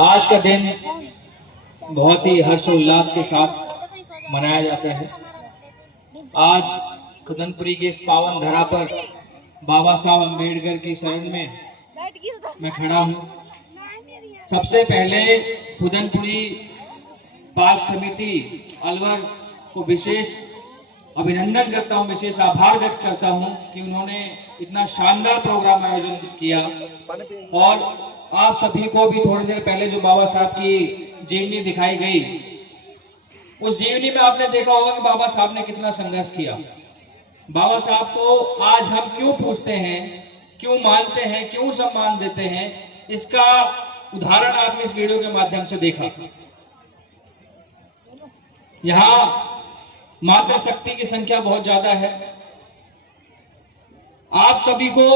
आज का दिन बहुत ही हर्षोल्लास के साथ मनाया जाता है। आज खुदनपुरी की इस पावन धरा पर बाबा साहब अम्बेडकर की शरण में मैं खड़ा हूँ। सबसे पहले खुदनपुरी पार्क समिति अलवर को विशेष अभिनंदन करता हूँ, विशेष आभार व्यक्त करता हूँ कि उन्होंने इतना शानदार प्रोग्राम आयोजन किया। और आप सभी को भी थोड़ी देर पहले जो बाबा साहब की जीवनी दिखाई गई, उस जीवनी में आपने देखा होगा कि बाबा साहब ने कितना संघर्ष किया। बाबा साहब को आज हम क्यों पूछते हैं, क्यों मानते हैं, क्यों सम्मान देते हैं, इसका उदाहरण आपने इस वीडियो के माध्यम से देखा। यहाँ मातृशक्ति की संख्या बहुत ज्यादा है। आप सभी को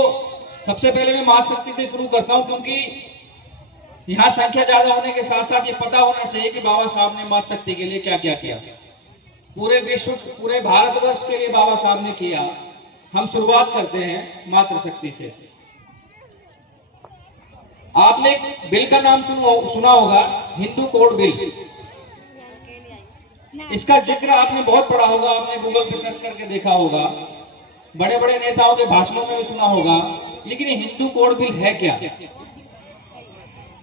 सबसे पहले मैं मातृशक्ति से शुरू करता हूं, क्योंकि यहां संख्या ज्यादा होने के साथ साथ ये पता होना चाहिए कि बाबा साहब ने मातृशक्ति के लिए क्या क्या किया। पूरे विश्व, पूरे भारतवर्ष के लिए बाबा साहब ने किया। हम शुरुआत करते हैं मातृशक्ति से। आपने एक बिल का नाम सुना होगा, हिंदू कोड बिल। इसका जिक्र आपने बहुत पढ़ा होगा, आपने गूगल पे सर्च करके देखा होगा, बड़े बड़े नेताओं के भाषणों में भी सुना होगा। लेकिन ये हिंदू कोड बिल है क्या?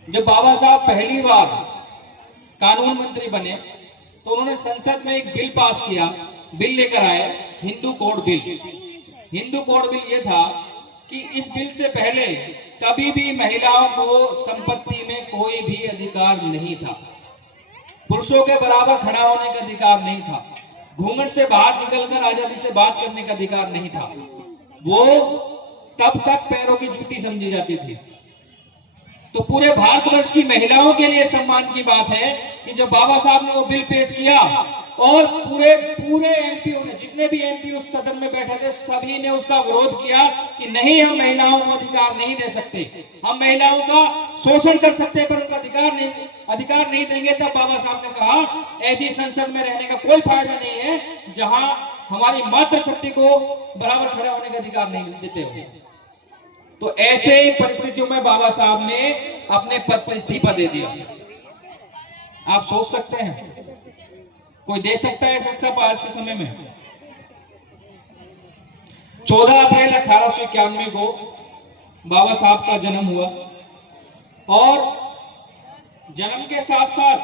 जब बाबा साहब पहली बार कानून मंत्री बने तो उन्होंने संसद में एक बिल पास किया, बिल लेकर आए, Hindu code bill. Hindu code bill ये था कि इस बिल से पहले कभी भी महिलाओं को संपत्ति में कोई भी अधिकार नहीं था, पुरुषों के बराबर खड़ा होने का अधिकार नहीं था, घूंघट से बाहर निकलकर आजादी से बात करने का अधिकार नहीं था। वो तब तक पैरों की जूती समझी जाती थी। तो पूरे भारतवर्ष की महिलाओं के लिए सम्मान की बात है कि जब बाबा साहब ने वो बिल पेश किया और पूरे एमपीओ ने, जितने भी एमपी उस सदन में बैठे थे, सभी ने उसका विरोध किया कि नहीं, हम महिलाओं को अधिकार नहीं दे सकते, हम महिलाओं का शोषण कर सकते हैं पर उनका अधिकार नहीं देंगे। तब बाबा साहब ने कहा ऐसी संसद में रहने का कोई फायदा नहीं है जहां हमारी मातृशक्ति को बराबर खड़े होने का अधिकार नहीं देते हुए। तो ऐसे परिस्थितियों में बाबा साहब ने अपने पद से इस्तीफा दे दिया। आप सोच सकते हैं कोई दे सकता है ऐसा इस्तीफा आज के समय में? 14 अप्रैल 1891 को बाबा साहब का जन्म हुआ और जन्म के साथ साथ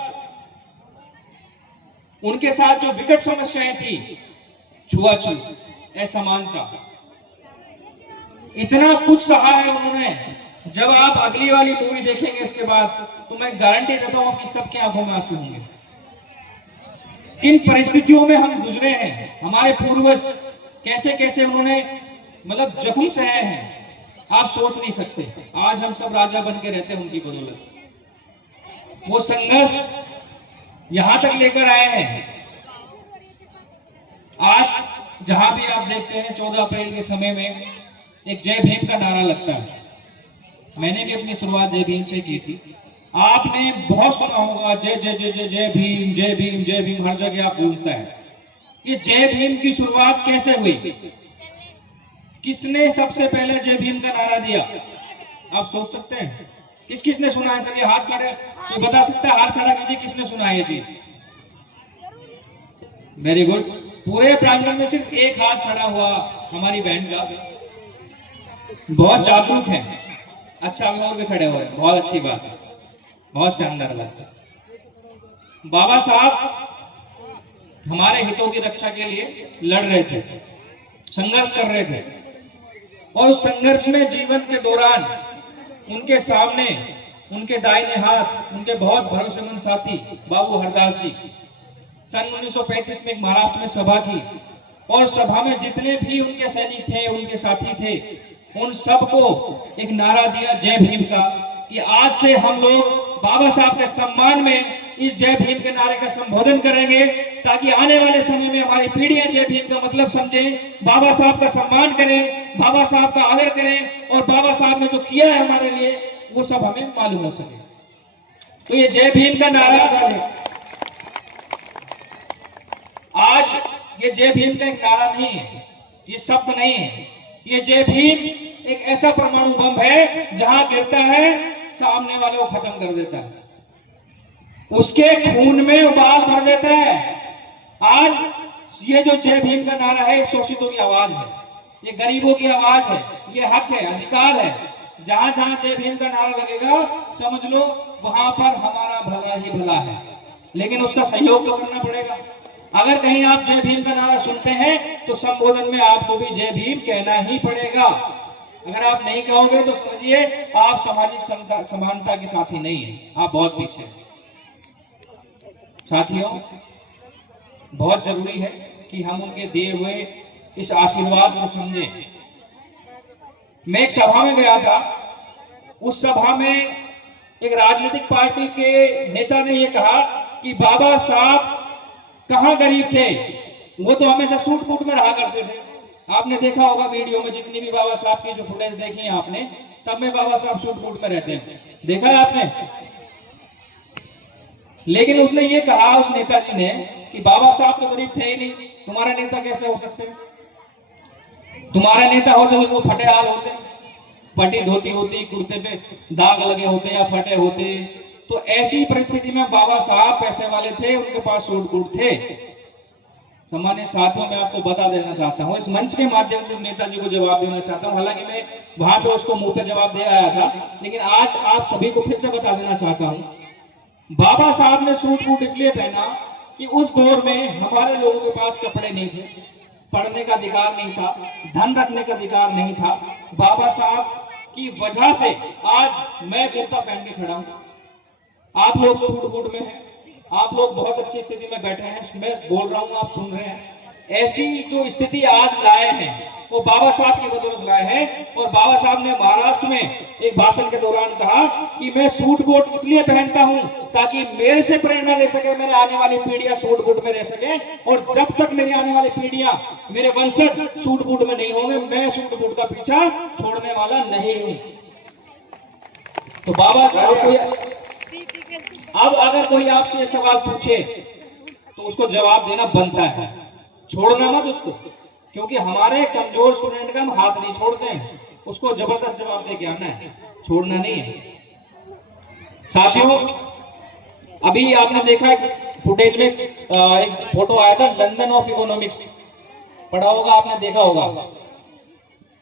उनके साथ जो विकट समस्याएं थी, छुआछूत, असमानता, इतना कुछ सहा है उन्होंने। जब आप अगली वाली मूवी देखेंगे इसके बाद तो मैं गारंटी देता हूं कि सबकी आंखों में आंसू होंगे। किन परिस्थितियों में हम गुजरे हैं, हमारे पूर्वज कैसे कैसे उन्होंने मतलब जख्म सहे हैं, आप सोच नहीं सकते। आज हम सब राजा बन के रहते हैं उनकी बदौलत। वो संघर्ष यहां तक लेकर आए हैं। आज जहां भी आप देखते हैं 14 अप्रैल के समय में एक जय भीम का नारा लगता है। मैंने भी अपनी शुरुआत जय भीम से की थी। आपने बहुत सुना होगा जय जय जय जय जय भीम, जय भीम, जय भीम, हर जगह आप गूंजता है। ये जय भीम की शुरुआत कैसे हुई? किसने सबसे पहले जय भीम का नारा दिया? आप सोच सकते हैं? किसने सुना है? चलिए हाथ खड़ा, कोई बता सकता है? हाथ खड़ा कीजिए, किसने सुना है ये चीज? Very good. पूरे प्रांगण में सिर्फ एक हाथ खड़ा हुआ हमारी बहन का। बहुत जागरूक है। अच्छा, अभी और भी खड़े हुए, बहुत अच्छी बात है, बहुत शानदार बात है। बाबा साहब हमारे हितों की रक्षा के लिए लड़ रहे थे, संघर्ष कर रहे थे और उस संघर्ष में जीवन के दौरान उनके सामने उनके दाहिने हाथ, उनके बहुत भरोसेमंद साथी बाबू हरदास जी, सन 1935 में महाराष्ट्र में सभा की और सभा में जितने भी उनके सैनिक थे, उनके साथी थे, उन सबको एक नारा दिया जय भीम का कि आज से हम लोग बाबा साहब के सम्मान में इस जय भीम के नारे का संबोधन करेंगे, ताकि आने वाले समय में हमारी पीढ़ियां जय भीम का मतलब समझें, बाबा साहब का सम्मान करें, बाबा साहब का आदर करें और बाबा साहब ने जो किया है हमारे लिए वो सब हमें मालूम हो सके। तो ये जय भीम का नारा, आज ये जय भीम का एक नारा नहीं है, ये शब्द नहीं है, ये जय भीम एक ऐसा परमाणु बम है जहां गिरता है सामने वाले को खत्म कर देता है, उसके खून में उबाल भर देता है। आज ये जो जय भीम का नारा है, शोषितों की आवाज है, ये गरीबों की आवाज है, ये हक है, अधिकार है। जहां जहां जय भीम का नारा लगेगा समझ लो वहां पर हमारा भला ही भला है, लेकिन उसका सहयोग तो करना पड़ेगा। अगर कहीं आप जय भीम का नारा सुनते हैं तो संबोधन में आपको भी जय भीम कहना ही पड़ेगा। अगर आप नहीं कहोगे तो समझिए आप सामाजिक समानता के साथी नहीं है, आप बहुत पीछे हैं। साथियों, बहुत जरूरी है कि हम उनके दिए हुए इस आशीर्वाद को समझें। मैं एक सभा में गया था, उस सभा में एक राजनीतिक पार्टी के नेता ने यह कहा कि बाबा साहब कहां गरीब थे, वो तो हमेशा सूट बूट में रहा करते थे। आपने देखा होगा वीडियो में जितनी भी बाबा साहब की जो फुटेज देखी है आपने, सब में बाबा साहब सूट बूट में रहते हैं, देखा है आपने। लेकिन उसने ये कहा, उस नेताजी ने, कि बाबा साहब तो गरीब थे ही नहीं, तुम्हारे नेता कैसे हो सकते हैं? तुम्हारे नेता होते तो वो फटे हाल होते, फटी धोती होती, कुर्ते पे दाग लगे होते या फटे होते। तो ऐसी परिस्थिति में बाबा साहब पैसे वाले थे, उनके पास सूट बूट थे। सम्मानित साथियों, मैं आपको बता देना चाहता हूं, इस मंच के माध्यम से नेताजी को जवाब देना चाहता हूं। हालांकि मैं वहां पे उसको मुंह पे जवाब दे आया था, लेकिन आज आप सभी को फिर से बता देना चाहता हूं, बाबा साहब ने सूट बूट इसलिए पहना कि उस दौर में हमारे लोगों के पास कपड़े नहीं थे, पढ़ने का अधिकार नहीं था, धन रखने का अधिकार नहीं था। बाबा साहब की वजह से आज मैं कुर्ता पहन के खड़ा हूं, आप लोग सूट बूट में हैं, आप लोग बहुत अच्छी स्थिति में बैठे हैं, मैं बोल रहा हूं, आप सुन रहे हैं। ऐसी जो स्थिति आज लाए हैं वो बाबा साहब की बदौलत लाए हैं। और बाबा साहब ने महाराष्ट्र में एक भाषण के दौरान कहा कि मैं सूट बूट इसलिए पहनता हूं ताकि मेरे से प्रेरणा ले सके, मेरे आने वाली पीढ़ियां सूट बूट में रह सके, और जब तक मेरी आने वाली पीढ़ियां, मेरे वंशज सूट बूट में नहीं होंगे, मैं सूट बूट का पीछा छोड़ने वाला नहीं हूं। तो बाबा साहब को अब अगर कोई आपसे सवाल पूछे तो उसको जवाब देना बनता है, छोड़ना मत उसको, क्योंकि हमारे कमजोर स्टूडेंट का हम हाथ नहीं छोड़ते हैं, उसको जबरदस्त जवाब दे के आना है, छोड़ना नहीं है। साथियों, अभी आपने देखा फुटेज में एक फोटो आया था लंदन ऑफ इकोनॉमिक्स, पढ़ा होगा आपने, देखा होगा।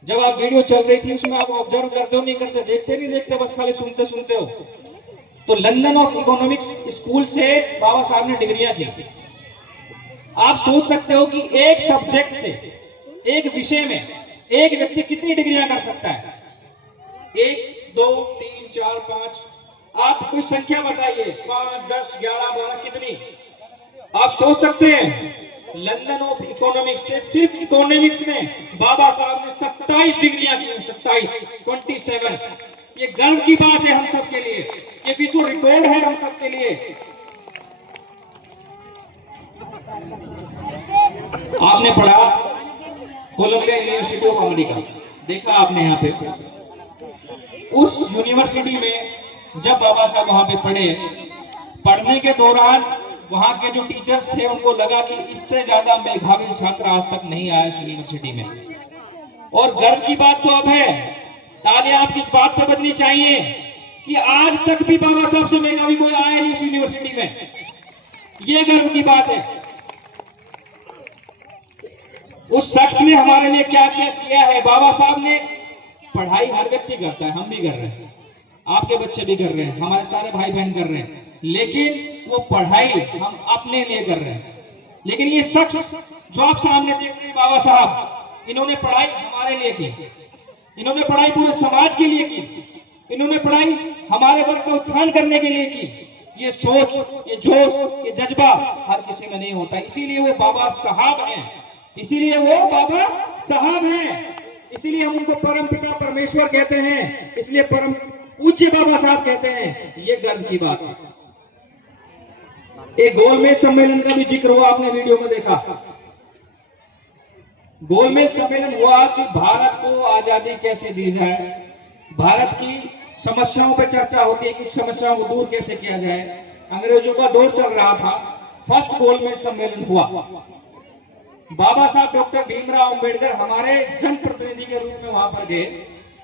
जब आप वीडियो चल रही थी उसमें आप ऑब्जर्व करते हो नहीं करते, देखते नहीं देखते, बस खाली सुनते सुनते हो। तो लंदन ऑफ इकोनॉमिक्स स्कूल से बाबा साहब ने डिग्रियां की। आप सोच सकते हो कि एक सब्जेक्ट से, एक विषय में एक व्यक्ति कितनी डिग्रियां कर सकता है? 1 2 3 4 5, आप कोई संख्या बताइए, 5 10 11 12 कितनी? आप सोच सकते हैं लंदन ऑफ इकोनॉमिक्स से सिर्फ इकोनॉमिक्स में बाबा साहब ने 27 डिग्रियां की, 27। ये गर्व की बात है हम सबके लिए, ये विश्व रिकॉर्ड है हम सबके लिए। आपने पढ़ा कोलंबिया यूनिवर्सिटी ऑफ अमेरिका, देखा आपने यहाँ पे। उस यूनिवर्सिटी में जब बाबा साहब वहां पे पढ़े, पढ़ने के दौरान वहां के जो टीचर्स थे उनको लगा कि इससे ज्यादा मेधावी छात्र आज तक नहीं आया इस यूनिवर्सिटी में। और गर्व की बात तो अब है, तालियां आपकी इस बात पे बजनी चाहिए कि आज तक भी बाबा साहब से मेधावी कोई आया नहीं इस यूनिवर्सिटी में। ये गर्व की बात है। उस शख्स ने हमारे लिए क्या क्या किया है। बाबा साहब ने, पढ़ाई हर व्यक्ति करता है, हम भी कर रहे हैं, आपके बच्चे भी कर रहे हैं, हमारे सारे भाई बहन कर रहे हैं, लेकिन वो पढ़ाई हम अपने लिए कर रहे हैं। लेकिन ये शख्स जो आप सामने देख रहे हैं, बाबा साहब, इन्होंने पढ़ाई हमारे लिए की, इन्होंने पढ़ाई पूरे समाज के लिए की, इन्होंने पढ़ाई हमारे वर्ग को उत्थान करने के लिए की। ये सोच, ये जोश, ये जज्बा हर किसी में नहीं होता, इसीलिए वो बाबा साहब हैं, इसीलिए वो बाबा साहब हैं, इसीलिए हम उनको परम पिता परमेश्वर कहते हैं, इसलिए परम पूज्य बाबा साहब कहते हैं। ये गर्व की बात है। एक गोलमेज सम्मेलन का भी जिक्र हुआ, आपने वीडियो में देखा। गोलमेज सम्मेलन हुआ कि भारत को आजादी कैसे दी जाए, भारत की समस्याओं पर चर्चा होती है कि समस्याओं को दूर कैसे किया जाए। अंग्रेजों का दौर चल रहा था, फर्स्ट गोलमेज सम्मेलन हुआ। बाबा साहब डॉक्टर भीमराव अंबेडकर हमारे जनप्रतिनिधि के रूप में वहां पर गए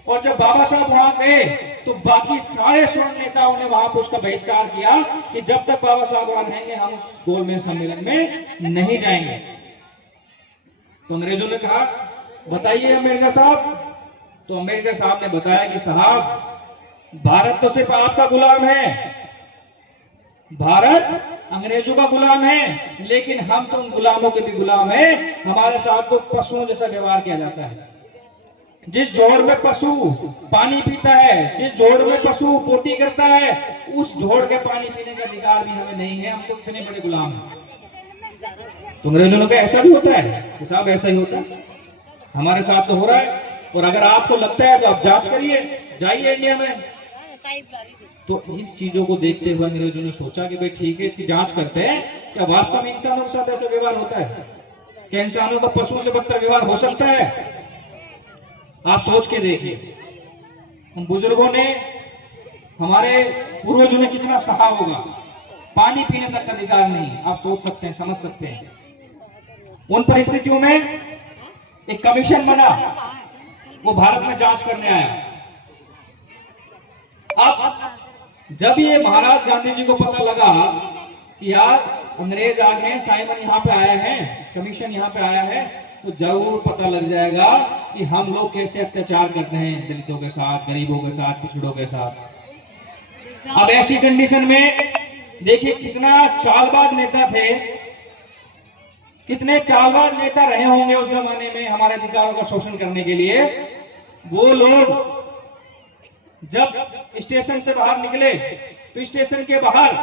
और जब बाबा साहब वहां गए तो बाकी सारे स्वर्ण नेताओं ने वहां पर उसका बहिष्कार किया कि जब तक बाबा साहब वहां रहेंगे हम उस गोलमेज सम्मेलन में नहीं जाएंगे। तो अंग्रेजों ने कहा बताइए अमेरिका साहब। तो अमेरिका साहब ने बताया कि साहब भारत तो सिर्फ आपका गुलाम है, भारत अंग्रेजों का गुलाम है, लेकिन हम तो उन गुलामों के भी गुलाम हैं। हमारे साथ तो पशुओं जैसा व्यवहार किया जाता है। जिस जोड़ में पशु पानी पीता है, जिस जोड़ में पशु पोटी करता है, उस जोड़ के पानी पीने का अधिकार भी हमें नहीं है। हम तो इतने बड़े गुलाम हैं। तो अंग्रेजों ने कहा ऐसा भी होता है? तो साहब ऐसा ही होता है, हमारे साथ तो हो रहा है, और अगर आपको लगता है तो आप जांच करिए, जाइए इंडिया में। तो इस चीजों को देखते हुए अंग्रेजों ने सोचा कि भाई ठीक है, इसकी जांच करते हैं, क्या वास्तव में इंसानों के साथ ऐसा व्यवहार होता है? क्या इंसानों का पशुओं से बदतर व्यवहार हो सकता है? आप सोच के देखिए, उन बुजुर्गों ने, हमारे पूर्वजों ने कितना सहा होगा। पानी पीने तक का अधिकार नहीं। आप सोच सकते हैं, समझ सकते हैं। उन परिस्थितियों में एक कमीशन बना, वो भारत में जांच करने आया। अब जब ये महाराज गांधी जी को पता लगा कि यार अंग्रेज आ गए, साइमन यहाँ पे आया है, कमीशन यहाँ पे आया है, तो जरूर पता लग जाएगा कि हम लोग कैसे अत्याचार करते हैं दलितों के साथ, गरीबों के साथ, पिछड़ों के साथ। अब ऐसी कंडीशन में देखिए कितना चालबाज नेता थे, कितने चालबाज नेता रहे होंगे उस जमाने में हमारे अधिकारों का शोषण करने के लिए। वो लोग जब स्टेशन से बाहर निकले तो स्टेशन के बाहर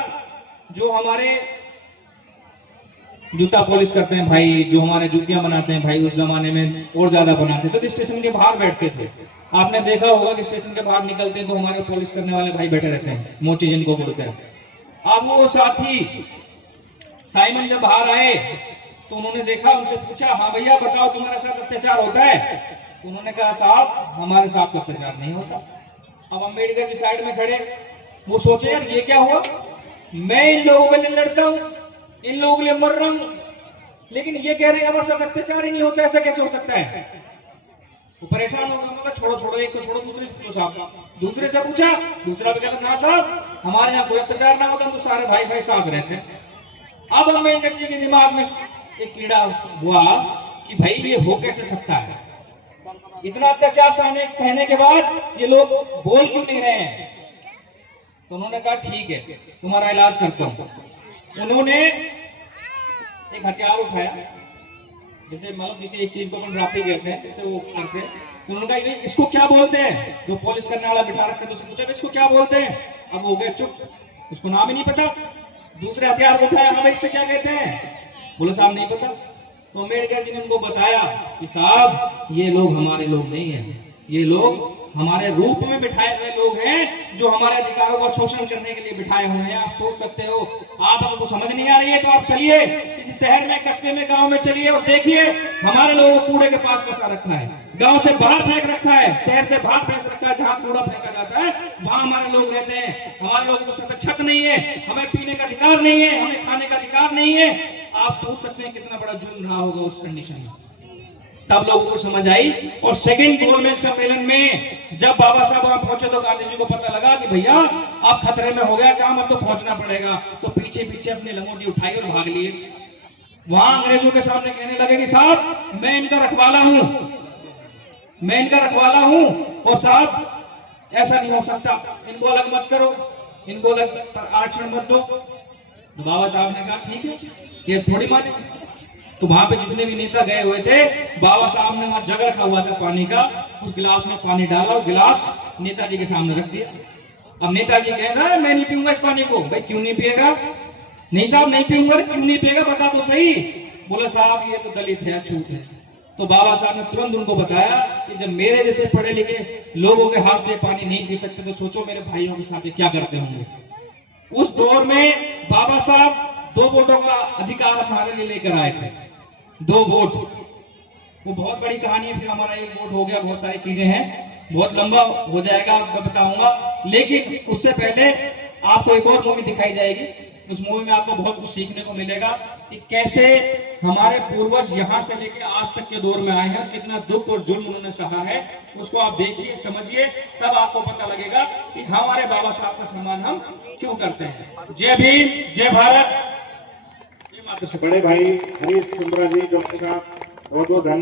जो हमारे जूता पॉलिश करते हैं भाई, जो हमारे जूतियां बनाते हैं भाई, उस जमाने में और ज्यादा बनाते थे, तो स्टेशन के बाहर बैठते थे। आपने देखा होगा कि स्टेशन के बाहर निकलते हैं तो हमारे पॉलिश करने वाले भाई बैठे रहते हैं, मोची जिनको बोलते हैं। अब वो साथी साइमन जब बाहर आए तो उन्होंने देखा, उनसे पूछा हाँ भैया बताओ तुम्हारे साथ अत्याचार होता है? तो उन्होंने कहा साहब हमारे साथ अत्याचार नहीं होता। अब अम्बेडकर जी साइड में खड़े, वो सोचे यार ये क्या हुआ, मैं इन लोगों के लिए लड़ता हूं, इन लोगों के लिए मर रहा हूं, लेकिन ये कह रहे हैं हमारे साथ अत्याचार ही नहीं होता, ऐसा कैसे हो सकता है? वो परेशान हो गए, छोड़ो छोड़ो, एक को छोड़ो दूसरे से पूछो साहब। दूसरे से पूछा, दूसरा भी कहता ना साहब हमारे यहाँ कोई अत्याचार ना होता, हम तो सारे भाई भाई साथ रहते हैं। अब अम्बेडकर जी के दिमाग में एक कीड़ा हुआ कि भाई ये हो कैसे सकता है, इतना अत्याचार सहने के बाद ये लोग बोल क्यों नहीं रहे हैं? तो उन्होंने कहा ठीक है तुम्हारा इलाज करता हूं। उन्होंने एक हथियार उठाया, जैसे मतलब किसी एक चीज को अपन ड्रापी कहते हैं, जैसे वो करते हैं। तो उन्होंने कहा इसको क्या बोलते हैं? जो पुलिस करने वाला बिठा रखते हैं तो उसने पूछा इसको क्या बोलते हैं? अब हो गए चुप, उसको नाम ही नहीं पता। दूसरे हथियार को उठाया, हम इससे क्या कहते हैं? बोले साहब नहीं पता। तो अम्बेडकर जी ने उनको बताया कि साहब ये लोग हमारे लोग नहीं हैं, ये लोग हमारे रूप में बिठाए हुए लोग हैं, जो हमारे अधिकारों का शोषण करने के लिए बिठाए हुए हैं। आप सोच सकते हो, आप आपको समझ नहीं आ रही है तो आप चलिए किसी शहर में, कस्बे में, गांव में चलिए और देखिए हमारे लोगों को कूड़े के पास फंसा रखा है, गांव से बाहर फेंक रखा है, शहर से बाहर फेंक रखा है। जहां कूड़ा फेंका जाता है वहां हमारे लोग रहते हैं। हमारे लोगों को सब छत नहीं है, हमें पीने का अधिकार नहीं है, हमें खाने का अधिकार नहीं है। आप सोच सकते हैं कितना बड़ा जुर्म रहा होगा उस कंडीशन में। तब लोगों को समझ आई। और सेकंड गोलमेज सम्मेलन में जब बाबा साहब वहां पहुंचे तो गांधी जी को पता लगा कि भैया अब खतरे में हो गया काम, अब तो पहुंचना पड़ेगा। तो पीछे पीछे अपनी लंगोटी उठाई और भाग लिए। वहां अंग्रेजों के सामने कहने लगे कि साहब मैं इनका रखवाला हूं, मैं इनका रखवाला हूं, और साहब ऐसा नहीं हो सकता, इनको अलग मत करो, इनको अलग आरक्षण मत दो। तो बाबा साहब ने कहा ठीक है, ये थोड़ी माने। तो वहां पे जितने भी नेता गए हुए थे, बाबा साहब ने वहां जग रखा हुआ था पानी का, उस गिलास में पानी डाला और गिलास नेताजी के सामने रख दिया। अब नेताजी कह रहा है मैं नहीं पीऊंगा इस पानी को। भाई क्यों नहीं पिएगा? नहीं साहब नहीं पीऊंगा। क्यों नहीं पिएगा बता तो सही। बोला साहब ये तो दलित है, छूट है। तो बाबा साहब ने तुरंत उनको बताया कि जब मेरे जैसे पढ़े लिखे लोगों के हाथ से पानी नहीं पी सकते तो सोचो मेरे भाइयों के साथ क्या करते होंगे। उस दौर में बाबा साहब 2 वोटों का अधिकार हमारे लिए लेकर आए थे। 2 वोट, वो बहुत बड़ी कहानी है, फिर हमारा 1 वोट हो गया, बहुत सारी चीजें हैं, बहुत लंबा हो जाएगा, मैं बताऊंगा। लेकिन उससे पहले आपको एक और मूवी दिखाई जाएगी, उस मूवी में आपको बहुत कुछ सीखने को मिलेगा कि कैसे हमारे पूर्वज यहाँ से लेके आज तक के दौर में आए हैं, कितना दुख और जुल्म उन्होंने सहा है। उसको आप देखिए, समझिए, तब आपको पता लगेगा कि हमारे बाबा साहब का सम्मान हम क्यों करते हैं। जय भीम, जय भारत, जय माता। बड़े भाई हरीश कुंद्रा जी, डॉक्टर साहब बहुत बहुत धन्यवाद।